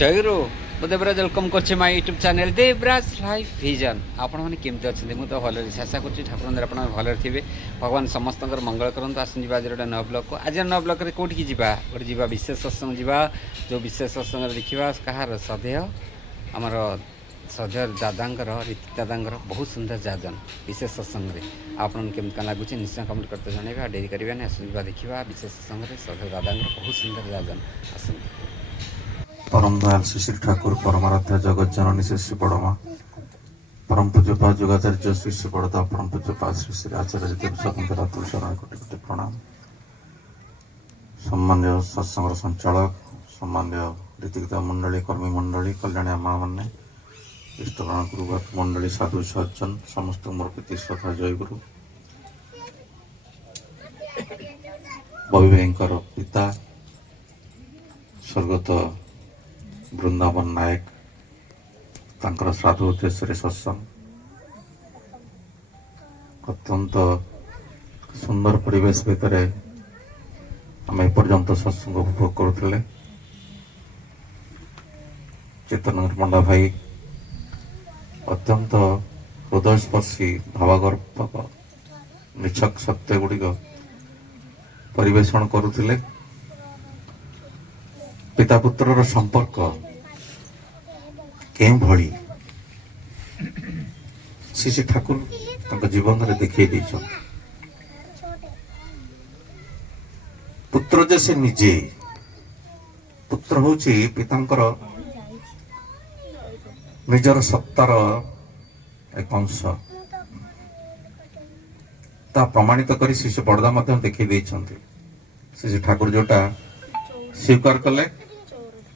ଜୟଗୁରୁ। ମୁଁ ଦେବରାଜ ୱେଲକମ୍ କରୁଛି my YouTube channel Devraj life vision. ଆପଣମାନେ କେମିତି ଅଛନ୍ତି? ମୁଁ ତ ଭଲରେ ଅଛି, ଆଶା କରୁଛି ଠାକୁରଙ୍କ ଆପଣ ଭଲରେ ଥିବେ। ଭଗବାନ ସମସ୍ତଙ୍କର ମଙ୍ଗଳ କରନ୍ତୁ। ଆସନ୍ତୁ ଯିବା ଆଜି ଗୋଟେ ନୂଆ ବ୍ଲଗ୍କୁ। ଆଜି ନୂଆ ବ୍ଲଗ୍ରେ କେଉଁଠିକି ଯିବା? ଗୋଟେ ଯିବା ବିଶେଷ ସତ୍ସଙ୍ଗ ଯିବା। ଯେଉଁ ବିଶେଷ ସତ୍ସଙ୍ଗରେ ଦେଖିବା କାହାର ଶ୍ରଦ୍ଧେୟ ଆମର ଶ୍ରଦ୍ଧେୟ ଦାଦାଙ୍କର ରୀତିକ ଦାଦାଙ୍କର ବହୁତ ସୁନ୍ଦର ଯାଜନ ବିଶେଷ ସତ୍ସଙ୍ଗରେ। ଆପଣଙ୍କୁ କେମିତି କ'ଣ ଲାଗୁଛି ନିଶ୍ଚୟ କମେଣ୍ଟ କରତେ ଜଣାଇବେ। ଆଉ ଡେରି କରିବାନି, ଆସନ୍ତୁ ଯିବା ଦେଖିବା ବିଶେଷ ସତ୍ସଙ୍ଗରେ ଶ୍ରଦ୍ଧେୟ ଦାଦାଙ୍କର ବହୁତ ସୁନ୍ଦର ଯାଜନ। ଆସନ୍ତୁ। परम दयाल श्री श्री ठाकुर परमाराध्या जगत जननी श्री श्री बड़मा परम पूज्यपा योगाचार्य श्री श्री बड़दा परम पूज्यपा श्री श्री आचार्य देव स्वतंत्र तुलसरण कोटि कोटि प्रणाम। सम्मान्य सत्संग संचालक, सम्मान्य रीतिगत मंडली, कर्मी मंडली, कल्याणी माँ मैंने इष्टगण गुरुभक्त मंडली, साधु सज्जन समस्त मोर प्रीति श्रद्धा जय गुरु। बबी भाईंकर पिता स्वर्गत वृंदावन नायक तांकर साधु उद्देश्य सत्संग अत्यंत सुंदर परिवेश भितर आम एपर्यंत सत्संग उपभोग करुले। चेतन पंडा भाई अत्यंत हृदयस्पर्शी भावागर्भक निछक सत्य गुड़िक परिवेषण करुले। पिता पुत्र संपर्क कें भली श्री श्री ठाकुर जीवन में देखी पुत्र जे से निजे पुत्र हूँ पितांकर निजर सत्तार एक अंश ता प्रमाणित करी श्री श्री बड़दा देखी श्री श्री ठाकुर जोटा स्वीकार कले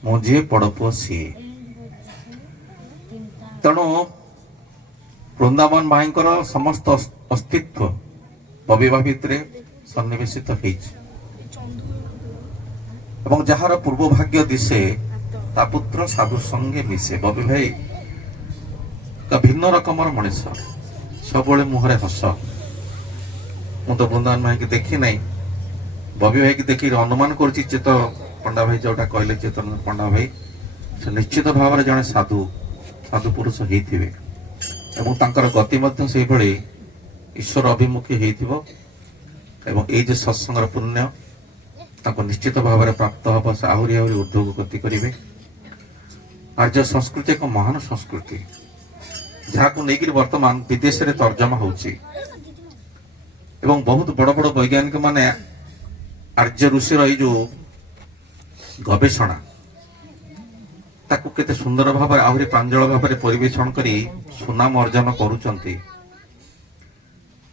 मो जी पड़पुओ सी। तेणु वृंदावन माईंकर समस्त अस्तित्व बबिवा भितर सन्निवेशित एवं जार पूर्व भाग्य दिशे ता पुत्र साधु संगे मिसे। बबी भाई भिन्न रकम मनीष सब मुहरे हस। मु तो वृंदावन माई की देखी नहीं, बबी भाई की देखी अनुमान कर पंडा भाई जोटा कहले चेतन पंडा भाई से निश्चित भाव में जड़े साधु साधु पुरुष होकर गति से भली ईश्वर अभिमुखी हो सत्संग पुण्य निश्चित भाव में प्राप्त हम से आहरी आहरी ऊर्ध्व गति करेंगे। आर्य संस्कृति एक महान संस्कृति जहाँ को लेकर वर्तमान विदेश में तर्जमा होची एवं बहुत बड़ बड़ वैज्ञानिक माने आर्य ऋषिर जो गवेषणा ताकू केते सुंदर भाव आहरी प्रांजल भाव परिवेषण करी सुनाम अर्जन करुचंती।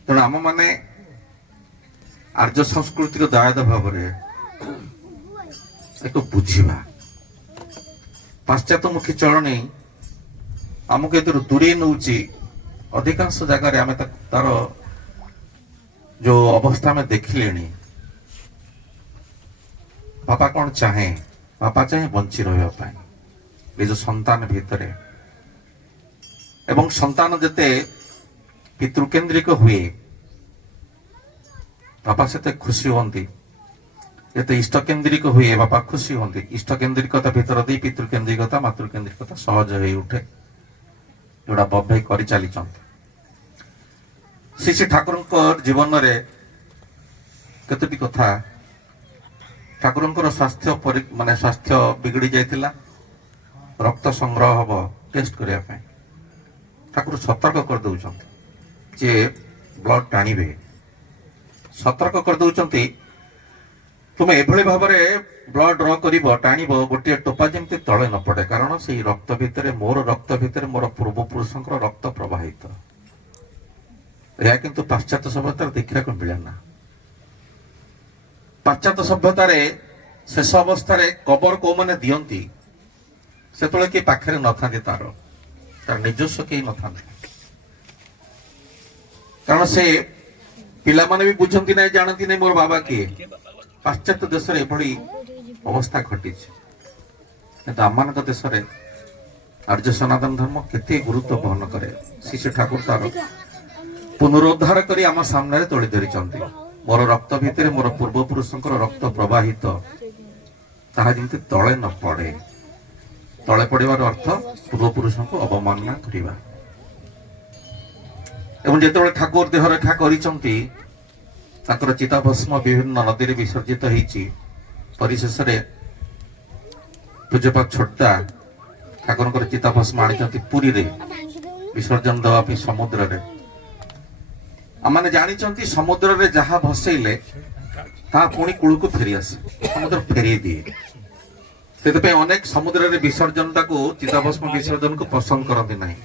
तेणु आम माने आर्य संस्कृति दायद भाव एक बुझा पाश्चात्यमुखी चलनी आमको एदर दूरे नौची। अधिकांश जगह आम तार जो अवस्था में देखिले बापा कौन चाहे, बापा चाहे बंची रहा निज संतान भितर एवं संतान जते पितृकेन्द्रिक हुए बापा से खुशी होती, जते इष्टकेन्द्रिक हुए बापा खुशी होती। इष्टकेन्द्रिकता भितर दी पितृकेन्द्रिकता मातृकेन्द्रिकता सहज हो उठे जोड़ा बभाई कर चली। श्री श्री ठाकुर जीवन में कतोटी कथा ठाकुर स्वास्थ्य माने स्वास्थ्य बिगड़ी जाइतिला, रक्त संग्रह हम टेस्ट करने ठाकुर सतर्क कर दौरान जे ब्लड टाणिबे सतर्क कर दौरान तुम्हें एभली भाव में ब्लड ड्र कर टाण गोटे टोपा जमी तले न पड़े कारण से रक्त भितर मोर रक्त भितर मोर पूर्व पुरुषों रक्त प्रवाहित। यह किंतु पाश्चात्य सभ्यतार देखा मिले ना। पाश्चात्य सभ्यतार शेष अवस्था कबर कौ मैंने दियंती से किए पाखे न था तार निजस्व कई न था कारण से पिला माने भी बुझंती नहीं जानती नहीं मोर बाबा किए। पाश्चात्य देश एभली अवस्था घटी आम देश आर्य सनातन धर्म केते गुरुत्व बहन करे। श्री श्री ठाकुर तार पुनरुद्धार करी आम सामने तोली धरी मोर रक्त भितर मोर पूर्व पुरुषों रक्त प्रवाहित ताहा जमी तले न पड़े ତଳେ ପଡ଼ିବାର ଅର୍ଥ ପୂର୍ବପୁରୁଷଙ୍କୁ ଅବମାନନା କରିବା। ଏବଂ ଯେତେବେଳେ ଠାକୁର ଦେହ ରେଖା କରିଛନ୍ତି ତାଙ୍କର ଚିତାଭସ୍ମ ବିଭିନ୍ନ ନଦୀରେ ବିସର୍ଜିତ ହେଇଛି। ପରିଶେଷରେ ପୂଜ୍ୟପାଦ ଛୋଟା ଠାକୁରଙ୍କର ଚିତାଭସ୍ମ ଆଣିଛନ୍ତି ପୁରୀରେ ବିସର୍ଜନ ଦେବା ପାଇଁ ସମୁଦ୍ରରେ। ଆମମାନେ ଜାଣିଛନ୍ତି ସମୁଦ୍ରରେ ଯାହା ଭସେଇଲେ ତାହା ପୁଣି କୂଳକୁ ଫେରିଆସେ, ସମୁଦ୍ର ଫେରେଇ ଦିଏ। ସେଥିପାଇଁ ଅନେକ ସମୁଦ୍ରରେ ବିସର୍ଜନଟାକୁ ଚିତାଭସ୍ମ ବିସର୍ଜନକୁ ପସନ୍ଦ କରନ୍ତି ନାହିଁ।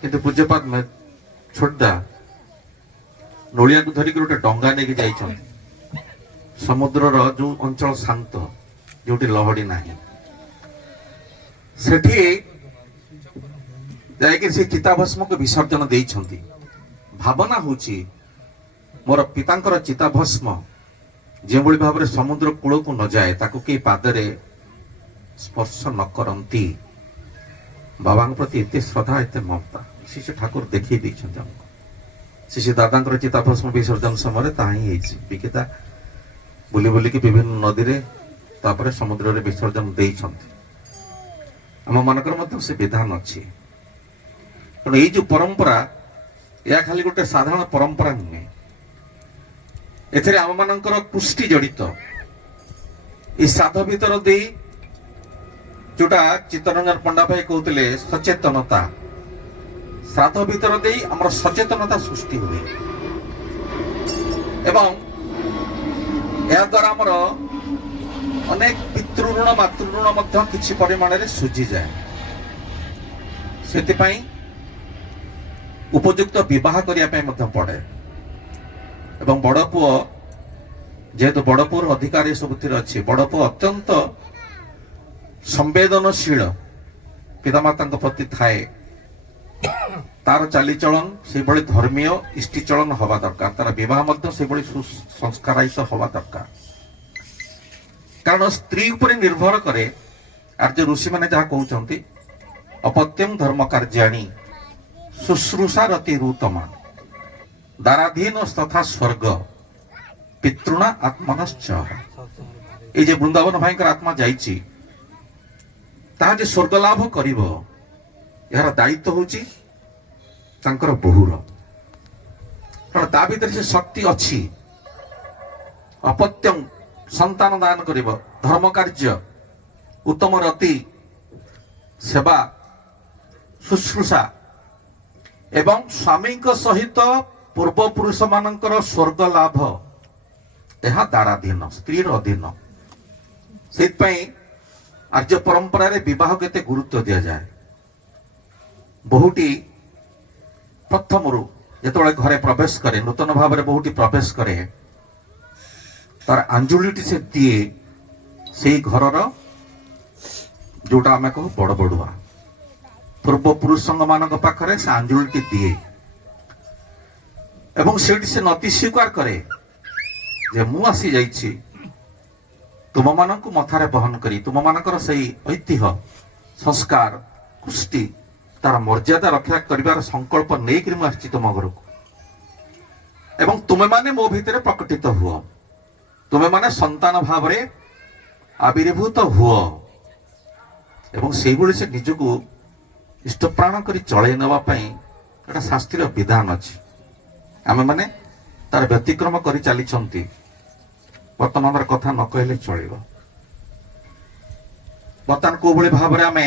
କିନ୍ତୁ ପୂଜ୍ୟପାଦ ଛୋଟା ନୋଳିଆକୁ ଧରିକି ଗୋଟେ ଡଙ୍ଗା ନେଇକି ଯାଇଛନ୍ତି ସମୁଦ୍ରର ଯୋଉ ଅଞ୍ଚଳ ଶାନ୍ତ, ଯୋଉଠି ଲହଡି ନାହିଁ, ସେଠି ଯାଇକି ସେ ଚିତାଭସ୍ମକୁ ବିସର୍ଜନ ଦେଇଛନ୍ତି। ଭାବନା ହଉଛି ମୋର ପିତାଙ୍କର ଚିତାଭସ୍ମ ଯେଉଁଭଳି ଭାବରେ ସମୁଦ୍ର କୂଳକୁ ନ ଯାଏ, ତାକୁ କେହି ପାଦରେ ସ୍ପର୍ଶ ନ କରନ୍ତି। ବାବାଙ୍କ ପ୍ରତି ଏତେ ଶ୍ରଦ୍ଧା, ଏତେ ମମତା ଶିଶୁ ଠାକୁର ଦେଖେଇ ଦେଇଛନ୍ତି ଆମକୁ। ଶିଶୁ ଦାଦାଙ୍କର ଚିତାଭସ୍ମ ବିସର୍ଜନ ସମୟରେ ତାହା ହିଁ ହେଇଛି। ବିକିତା ବୁଲି ବୁଲିକି ବିଭିନ୍ନ ନଦୀରେ ତାପରେ ସମୁଦ୍ରରେ ବିସର୍ଜନ ଦେଇଛନ୍ତି। ଆମ ମାନଙ୍କର ମଧ୍ୟ ସେ ବିଧାନ ଅଛି। ତେଣୁ ଏଇ ଯୋଉ ପରମ୍ପରା, ଏହା ଖାଲି ଗୋଟେ ସାଧାରଣ ପରମ୍ପରା ନୁହେଁ, ଏଥିରେ ଆମ ମାନଙ୍କର କୃଷ୍ଟି ଜଡିତ। এই ଶ୍ରାଦ୍ଧ ଭିତର ଦେଇ ଯୋଉଟା ଚିତ୍ତରଞ୍ଜନ ପଣ୍ଡା ଭାଇ କହୁଥିଲେ ସଚେତନତା, ଶ୍ରାଦ୍ଧ ଭିତର ଦେଇ ଆମର ସଚେତନତା ସୃଷ୍ଟି ହୁଏ ଏବଂ ଏହା ଦ୍ୱାରା ଆମର ଅନେକ ପିତୃଋଣ ମାତୃଋଣ ମଧ୍ୟ କିଛି ପରିମାଣରେ ସୁଝିଯାଏ। ସେଥିପାଇଁ ଉପଯୁକ୍ତ ବିବାହ କରିବା ପାଇଁ ମଧ୍ୟ ପଡେ। ଏବଂ ବଡ ପୁଅ, ଯେହେତୁ ବଡ ପୁଅର ଅଧିକାର ଏସବୁଥିରେ ଅଛି, ବଡ ପୁଅ ଅତ୍ୟନ୍ତ ସମ୍ବେଦନଶୀଳ ପିତାମାତାଙ୍କ ପ୍ରତି ଥାଏ। ତାର ଚାଲିଚଳନ ସେଭଳି ଧର୍ମୀୟ ଇଷ୍ଟିଚଳନ ହବା ଦରକାର। ତାର ବିବାହ ମଧ୍ୟ ସେଭଳି ସୁସଂସ୍କାରିତ ହବା ଦରକାର। କାରଣ ସ୍ତ୍ରୀ ଉପରେ ନିର୍ଭର କରେ ଆର୍ଯ୍ୟ ଋଷିମାନେ ଯାହା କହୁଛନ୍ତି, ଅପତ୍ୟଂ ଧର୍ମ କାର୍ଯ୍ୟାଣୀ ଶୁଶ୍ରୂଷା ରତି ରୁତମା ଦାରାଧୀନ ତଥା ସ୍ୱର୍ଗ ପିତୃଣା ଆତ୍ମନଶ୍ଚ। এই যে বৃন্দাবন ভাইଙ୍କର আত্মা ଯାଇଛି, ତାହା ଯେ ସ୍ୱର୍ଗ ଲାଭ କରିବ, ଏହାର ଦାୟିତ୍ୱ ହଉଛି ତାଙ୍କର ବୋହୂର। କାରଣ ତା ଭିତରେ ସେ ଶକ୍ତି ଅଛି। ଅପତ୍ୟଂ ସନ୍ତାନ ଦାନ କରିବ, ଧର୍ମ କାର୍ଯ୍ୟ, ଉତ୍ତମ ରତି ସେବା, ଶୁଶ୍ରୂଷା ଏବଂ ସ୍ୱାମୀଙ୍କ ସହିତ ପୂର୍ବପୁରୁଷ ମାନଙ୍କର ସ୍ୱର୍ଗ ଲାଭ, ଏହା ଦାରାଧୀନ, ସ୍ତ୍ରୀର ଅଧୀନ। ସେଇଥିପାଇଁ ଆର୍ଯ୍ୟ ପରମ୍ପରାରେ ବିବାହ କେତେ ଗୁରୁତ୍ୱ ଦିଆଯାଏ। ବୋହୂଟି ପ୍ରଥମରୁ ଯେତେବେଳେ ଘରେ ପ୍ରବେଶ କରେ, ନୂତନ ଭାବରେ ବୋହୂଟି ପ୍ରବେଶ କରେ, ତାର ଆଞ୍ଜୁଳିଟି ସେ ଦିଏ ସେଇ ଘରର ଯୋଉଟା ଆମେ କହୁ ବଡ ବଡୁଆ। ପୂର୍ବପୁରୁଷଙ୍କ ମାନଙ୍କ ପାଖରେ ସେ ଆଞ୍ଜୁଳିଟି ଦିଏ ଏବଂ ସେଇଠି ସେ ନତି ସ୍ୱୀକାର କରେ ଯେ ମୁଁ ଆସି ଯାଇଛି ତୁମମାନଙ୍କୁ ମଥାରେ ବହନ କରି, ତୁମମାନଙ୍କର ସେଇ ଐତିହ୍ୟ ସଂସ୍କାର କୃଷ୍ଟି ତାର ମର୍ଯ୍ୟାଦା ରକ୍ଷା କରିବାର ସଂକଳ୍ପ ନେଇକରି ମୁଁ ଆସିଛି ତୁମ ଘରକୁ ଏବଂ ତୁମେମାନେ ମୋ ଭିତରେ ପ୍ରକଟିତ ହୁଅ, ତୁମେମାନେ ସନ୍ତାନ ଭାବରେ ଆବିର୍ଭୂତ ହୁଅ। ଏବଂ ସେଇଭଳି ସେ ନିଜକୁ ଇଷ୍ଟପ୍ରାଣ କରି ଚଳେଇ ନେବା ପାଇଁ ଗୋଟେ ଶାସ୍ତ୍ରୀୟ ବିଧାନ ଅଛି। ଆମେମାନେ ତାର ବ୍ୟତିକ୍ରମ କରି ଚାଲିଛନ୍ତି। ବର୍ତ୍ତମାନର କଥା ନ କହିଲେ ଚଳିବ। ବର୍ତ୍ତମାନ କୋଉଭଳି ଭାବରେ ଆମେ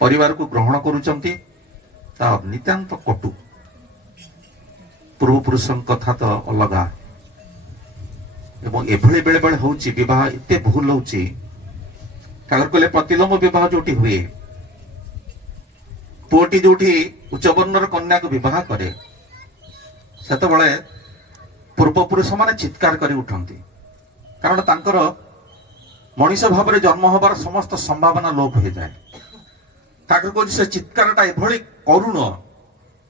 ପରିବାରକୁ ଗ୍ରହଣ କରୁଛନ୍ତି ତାହା ନିତାନ୍ତ କଟୁ। ପୂର୍ବପୁରୁଷଙ୍କ କଥା ତ ଅଲଗା। ଏବଂ ଏଭଳି ବେଳେ ବେଳେ ହଉଛି, ବିବାହ ଏତେ ଭୁଲ ହଉଛି। କାରଣ କହିଲେ ପ୍ରତିଲୋମ ବିବାହ ଯୋଉଠି ହୁଏ, ପୁଅଟି ଯୋଉଠି ଉଚ୍ଚବର୍ଣ୍ଣର କନ୍ୟାକୁ ବିବାହ କରେ, ସେତେବେଳେ ପୂର୍ବପୁରୁଷ ମାନେ ଚିତ୍କାର କରି ଉଠନ୍ତି। କାରଣ ତାଙ୍କର ମଣିଷ ଭାବରେ ଜନ୍ମ ହେବାର ସମସ୍ତ ସମ୍ଭାବନା ଲୋପ ହେଇଯାଏ। ଠାକୁର କହୁଛି ସେ ଚିତ୍କାରଟା ଏଭଳି କରୁଣ,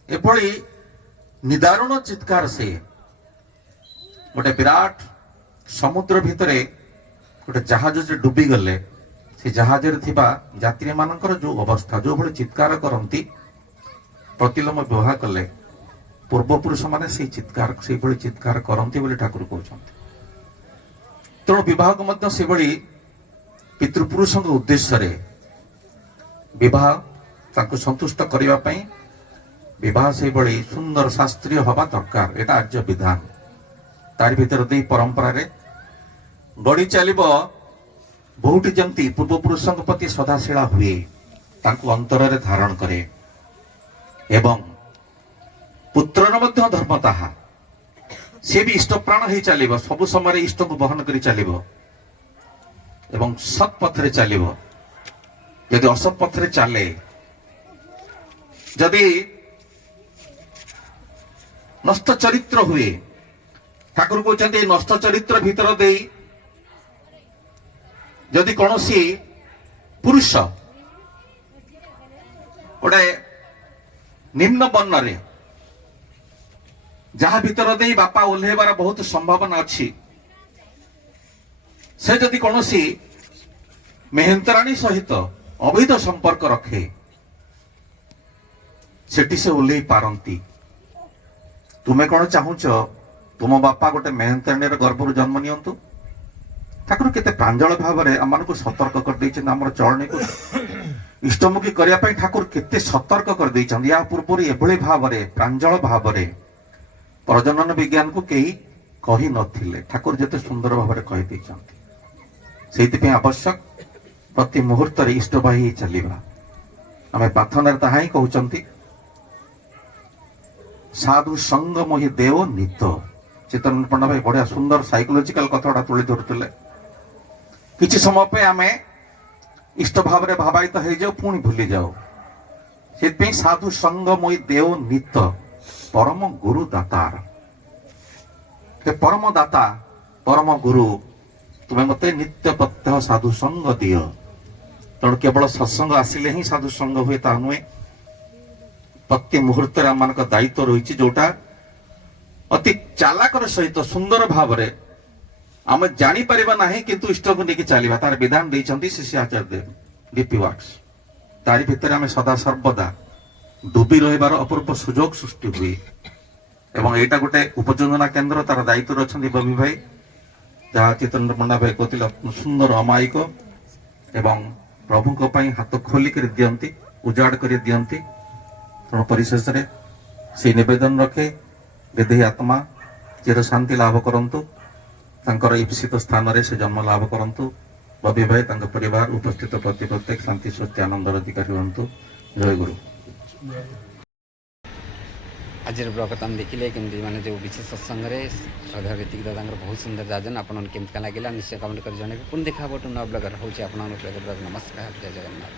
ଏଭଳି ନିଦାରୁଣ ଚିତ୍କାର। ସେ ଗୋଟେ ବିରାଟ ସମୁଦ୍ର ଭିତରେ ଗୋଟେ ଜାହାଜ ଯେ ଡୁବିଗଲେ, ସେ ଜାହାଜରେ ଥିବା ଯାତ୍ରୀ ମାନଙ୍କର ଯୋଉ ଅବସ୍ଥା, ଯୋଉଭଳି ଚିତ୍କାର କରନ୍ତି, ପ୍ରତିଲୋମ ବିବାହ କଲେ ପୂର୍ବପୁରୁଷ ମାନେ ସେଇଭଳି ଚିତ୍କାର କରନ୍ତି ବୋଲି ଠାକୁର କହୁଛନ୍ତି। ତେଣୁ ବିବାହକୁ ମଧ୍ୟ ସେଭଳି ପିତୃପୁରୁଷଙ୍କ ଉଦ୍ଦେଶ୍ୟରେ ବିବାହ ତାଙ୍କୁ ସନ୍ତୁଷ୍ଟ କରିବା ପାଇଁ ବିବାହ ସେଇଭଳି ସୁନ୍ଦର ଶାସ୍ତ୍ରୀୟ ହବା ଦରକାର। ଏଟା ଆର୍ଯ୍ୟ ବିଧାନ। ତାରି ଭିତରେ ଦେଇ ପରମ୍ପରାରେ ଗଡ଼ି ଚାଲିବ। ବୋହୂଟି ଯେମିତି ପୂର୍ବପୁରୁଷଙ୍କ ପ୍ରତି ସଦାଶୀଳା ହୁଏ, ତାଙ୍କୁ ଅନ୍ତରରେ ଧାରଣ କରେ ଏବଂ ପୁତ୍ରର ମଧ୍ୟ ଧର୍ମ ତାହା। ସେ ବି ଇଷ୍ଟପ୍ରାଣ ହେଇ ଚାଲିବ, ସବୁ ସମୟରେ ଇଷ୍ଟଙ୍କୁ ବହନ କରି ଚାଲିବ ଏବଂ ସତ୍ ପଥରେ ଚାଲିବ। ଯଦି ଅସତ୍ ପଥରେ ଚାଲେ, ଯଦି ନଷ୍ଟ ଚରିତ୍ର ହୁଏ, ଠାକୁର କହୁଛନ୍ତି এই ନଷ୍ଟ ଚରିତ୍ର ଭିତର ଦେଇ ଯଦି କୌଣସି ପୁରୁଷ ଗୋଟେ ନିମ୍ନ ବର୍ଣ୍ଣରେ, ଯାହା ଭିତର ଦେଇ ବାପା ଓହ୍ଲେଇବାର ବହୁତ ସମ୍ଭାବନା ଅଛି, ସେ ଯଦି କୌଣସି ମେହେନ୍ତରାଣୀ ସହିତ ଅବୈଧ ସମ୍ପର୍କ ରଖେ, ସେଠି ସେ ଓହ୍ଲେଇ ପାରନ୍ତି। ତୁମେ କଣ ଚାହୁଁଛ ତୁମ ବାପା ଗୋଟେ ମେହେନ୍ତରାଣୀର ଗର୍ଭରୁ ଜନ୍ମ ନିଅନ୍ତୁ? ଠାକୁର କେତେ ପ୍ରାଞ୍ଜଳ ଭାବରେ ଆମମାନଙ୍କୁ ସତର୍କ କରିଦେଇଛନ୍ତି। ଆମର ଚଳଣୀକୁ ଇଷ୍ଟମୁଖୀ କରିବା ପାଇଁ ଠାକୁର କେତେ ସତର୍କ କରିଦେଇଛନ୍ତି। ୟା ପୂର୍ବରୁ ଏଭଳି ଭାବରେ ପ୍ରାଞ୍ଜଳ ଭାବରେ ପ୍ରଜନନ ବିଜ୍ଞାନକୁ କେହି କହି ନଥିଲେ। ଠାକୁର ଯେତେ ସୁନ୍ଦର ଭାବରେ କହିଦେଇଛନ୍ତି। ସେଇଥିପାଇଁ ଆବଶ୍ୟକ ପ୍ରତି ମୁହୂର୍ତ୍ତରେ ଇଷ୍ଟବାହୀ ଚାଲିବା। ଆମେ ପ୍ରାର୍ଥନାରେ ତାହା ହିଁ କହୁଛନ୍ତି, ସାଧୁ ସଙ୍ଗ ମୋହି ଦେଓ ନିତ। ଚିତ୍ତରଞ୍ଜନ ପଣ୍ଡା ଭାଇ ବଢିଆ ସୁନ୍ଦର ସାଇକୋଲୋଜିକାଲ କଥାଟା ତୁଳି ଧରୁଥିଲେ। କିଛି ସମୟ ପାଇଁ ଆମେ ଇଷ୍ଟ ଭାବରେ ଭାବାୟିତ ହେଇଯାଉ, ପୁଣି ଭୁଲି ଯାଉ। ସେଥିପାଇଁ ସାଧୁ ସଙ୍ଗ ମୋହି ଦେଓ ନିତ, ପରମ ଗୁରୁ ଦାତାର। ପରମ ଦାତା, ପରମ ଗୁରୁ, ତୁମେ ମତେ ନିତ୍ୟ ପ୍ରତ୍ୟହ ସାଧୁ ସଙ୍ଗ ଦିଅ। ତେଣୁ କେବଳ ସତ୍ସଙ୍ଗ ଆସିଲେ ହିଁ ସାଧୁ ସଙ୍ଗ ହୁଏ ତାହା ନୁହେଁ। ପ୍ରତି ମୁହୂର୍ତ୍ତରେ ଆମମାନଙ୍କ ଦାୟିତ୍ୱ ରହିଛି, ଯୋଉଟା ଅତି ଚାଲାକର ସହିତ ସୁନ୍ଦର ଭାବରେ ଆମେ ଜାଣିପାରିବା ନାହିଁ, କିନ୍ତୁ ଇଷ୍ଟକୁ ନେଇକି ଚାଲିବା। ତାର ବିଧାନ ଦେଇଛନ୍ତି ଶିଷ୍ୟ ଆଚାର୍ଯ୍ୟ ଦେବ, ଡିପି ୱାର୍କସ। ତାରି ଭିତରେ ଆମେ ସଦା ସର୍ବଦା ଡୁବି ରହିବାର ଅପୂର୍ବ ସୁଯୋଗ ସୃଷ୍ଟି ହୁଏ। ଏବଂ ଏଇଟା ଗୋଟେ ଉପଯୋଜନା କେନ୍ଦ୍ର, ତାର ଦାୟିତ୍ୱରେ ଅଛନ୍ତି ବବି ଭାଇ, ଯାହା ଚିତ୍ତରଞ୍ଜନ ପଣ୍ଡା ଭାଇ କହୁଥିଲେ ସୁନ୍ଦର ଅମାୟିକ ଏବଂ ପ୍ରଭୁଙ୍କ ପାଇଁ ହାତ ଖୋଲିକରି ଦିଅନ୍ତି, ଉଜାଡ଼ କରି ଦିଅନ୍ତି। ତେଣୁ ପରିଶେଷରେ ସେଇ ନିବେଦନ ରଖେ, ବିଦେହୀ ଆତ୍ମା ଚିର ଶାନ୍ତି ଲାଭ କରନ୍ତୁ, ତାଙ୍କର ଇପ୍ସିତ ସ୍ଥାନରେ ସେ ଜନ୍ମ ଲାଭ କରନ୍ତୁ। ବବି ଭାଇ, ତାଙ୍କ ପରିବାର, ଉପସ୍ଥିତ ପ୍ରତ୍ୟେକ ଶାନ୍ତି ସ୍ୱସ୍ତି ଆନନ୍ଦର ଅଧିକାରୀ ହୁଅନ୍ତୁ। ଜୟ ଗୁରୁ। ଆଜିର ବ୍ଲଗ୍ ଦେଖିଲେ କେମିତି ମାନେ ଯେଉଁ ବିଶେଷ ସତ୍ସଙ୍ଗରେ ଶ୍ରଦ୍ଧା ରୀତିକ ଦାଦାଙ୍କର ବହୁତ ସୁନ୍ଦର ଯାଜନ ଆପଣଙ୍କୁ କେମିତି ଲାଗିଲା ନିଶ୍ଚୟ କମେଣ୍ଟ କରି ଜଣାଇବେ। ପୁଣି ଦେଖା ହେବ ନୂଆ ବ୍ଲଗର ହେଉଛି ଆପଣଙ୍କର ନମସ୍କାର, ଜୟ ଜଗନ୍ନାଥ।